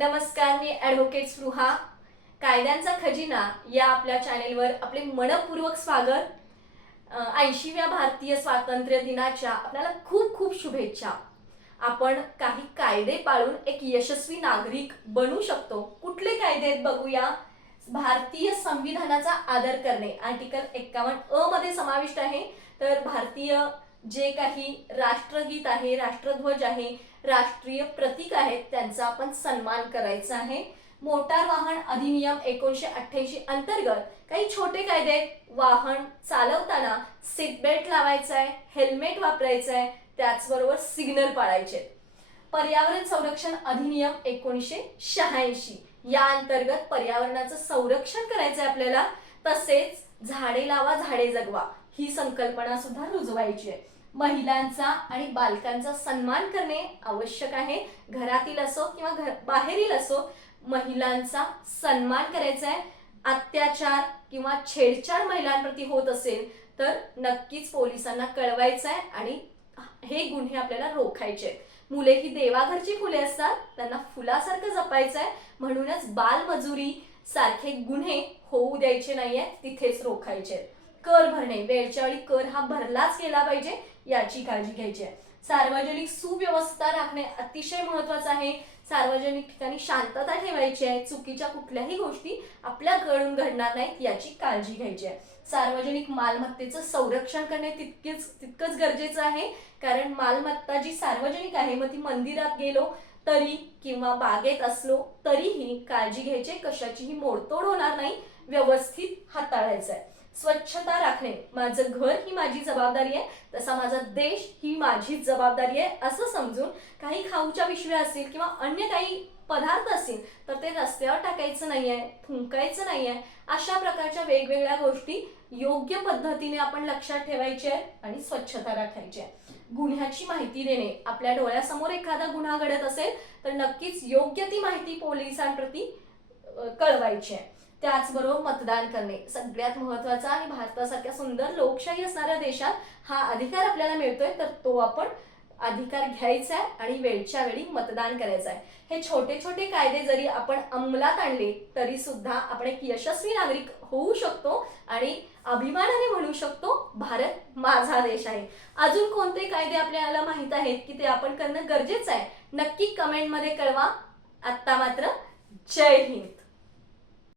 नमस्कार, मी ॲडव्होकेट स्पृहा. कायद्यांचा खजिना या आपल्या चॅनेलवर आपले मनपूर्वक स्वागत. 80व्या भारतीय स्वातंत्र्य दिनाच्या आपल्याला खूप खूप शुभेच्छा. आपण काही कायदे पाळून एक यशस्वी नागरिक बनू शकतो. कुठले कायदे आहेत बघूया. भारतीय संविधानाचा आदर करणे आर्टिकल 51 मध्ये समाविष्ट आहे. तर भारतीय जे काही राष्ट्रगीत आहे, राष्ट्रध्वज आहे, राष्ट्रीय प्रतीक आहेत त्यांचा आपण सन्मान करायचा आहे. मोटार वाहन अधिनियम 1988 अंतर्गत काही छोटे कायदे आहेत. वाहन चालवताना सीट बेल्ट लावायचा आहे, हेल्मेट वापरायचं आहे, त्याचबरोबर सिग्नल पाळायचे. पर्यावरण संरक्षण अधिनियम 1986 या अंतर्गत पर्यावरणाचं संरक्षण करायचं आहे आपल्याला. तसेच झाडे लावा झाडे जगवा ही संकल्पना सुद्धा रुजवायची आहे. महिलांचा आणि बालकांचा सन्मान करणे आवश्यक आहे. घरातील असो किंवा बाहेरील असो, महिलांचा सन्मान करायचा आहे. अत्याचार किंवा छेडछाड महिलांप्रती होत असेल तर नक्कीच पोलिसांना कळवायचं आहे आणि हे गुन्हे आपल्याला रोखायचे. मुले ही देवाघरची फुले असतात, त्यांना फुलासारखं जपायचं आहे. म्हणूनच बालमजुरी सारखे गुन्हे होऊ द्यायचे नाहीये, तिथेच रोखायचे. कर भरणे, वेळच्या वेळी कर हा भरलाच गेला पाहिजे याची काळजी घ्यायची आहे. सार्वजनिक सुव्यवस्था राखणे अतिशय महत्त्वाचं आहे. सार्वजनिक ठिकाणी शांतता ठेवायची आहे. चुकीच्या कुठल्याही गोष्टी आपल्याकडून घडणार नाहीत याची काळजी घ्यायची आहे. सार्वजनिक मालमत्तेचं संरक्षण करणे तितकंच गरजेचं आहे. कारण मालमत्ता जी सार्वजनिक आहे, मग ती मंदिरात गेलो तरी किंवा बागेत असलो तरीही काळजी घ्यायची, कशाचीही मोडतोड होणार नाही, व्यवस्थित हाताळायचं आहे. स्वच्छता राखणे, माझं घर ही माझी जबाबदारी आहे, तसा माझा देश ही माझी जबाबदारी आहे असं समजून काही खाऊच्या पिशव्या असतील किंवा अन्य काही पदार्थ असतील तर ते रस्त्यावर टाकायचं नाहीये, थुंकायचं नाहीये. अशा प्रकारच्या वेगवेगळ्या गोष्टी योग्य पद्धतीने आपण लक्षात ठेवायच्या आहेत आणि स्वच्छता राखायची आहे. गुन्ह्याची माहिती देणे, आपल्या डोळ्यासमोर एखादा गुन्हा घडत असेल तर नक्कीच योग्य ती माहिती पोलिसांप्रती कळवायची आहे. त्याचबरोबर मतदान करणे सगळ्यात महत्त्वाचा आणि भारतासारख्या सुंदर लोकशाही असणाऱ्या देशात हा अधिकार आपल्याला मिळतोय, तर तो आपण अधिकार घ्यायचा आहे आणि वेळच्या वेळी मतदान करायचं आहे. हे छोटे छोटे कायदे जरी आपण अंमलात आणले तरी सुद्धा आपण एक यशस्वी नागरिक होऊ शकतो आणि अभिमानाने म्हणू शकतो, भारत माझा देश आहे. अजून कोणते कायदे आपल्याला माहित आहेत की ते आपण करणं गरजेचं आहे, नक्की कमेंटमध्ये कळवा. आत्ता मात्र जय हिंद.